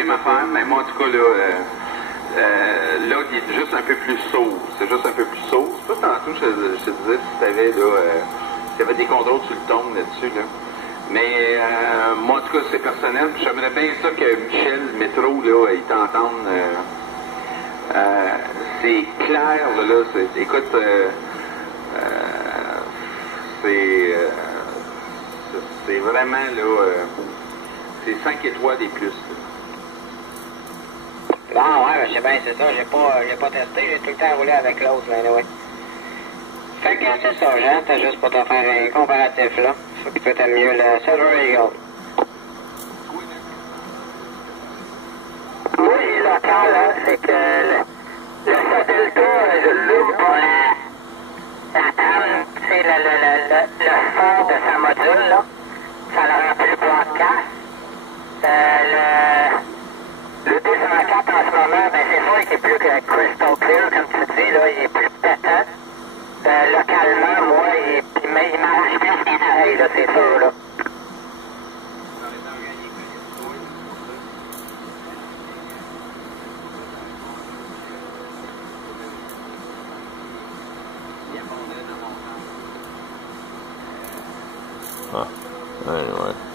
même affaire, mais moi, en tout cas, là, l'autre, il est juste un peu plus sourd. C'est juste un peu plus sourd. C'est pas tantôt, je te disais, si t'avais, là, s'il y avait des contrôles sur le ton là-dessus, là. Mais, moi, en tout cas, c'est personnel. J'aimerais bien ça que Michel, le métro, là, il t'entende. C'est clair, là, écoute, c'est vraiment, là, c'est 5 étoiles et plus. Là. Bon, ouais, je sais bien, c'est ça. J'ai pas testé. J'ai tout le temps roulé avec l'autre, mais oui. Fait que c'est ça, Jean. T'as juste pour te faire un comparatif, là. Faut que tu peut-être mieux le Silver Eagle. Oui, le cas, là, c'est que le Delta, je l'ouvre pour la trame, c'est le fond de sa module, là. Ça le rend plus broadcast. Le 204 en ce moment, ben c'est sûr qu'il est plus que crystal clear, comme tu dis, là, il est plus pétant. Localement, moi, il m'arrache plus les oreilles, là, c'est sûr, là. Ah, anyway.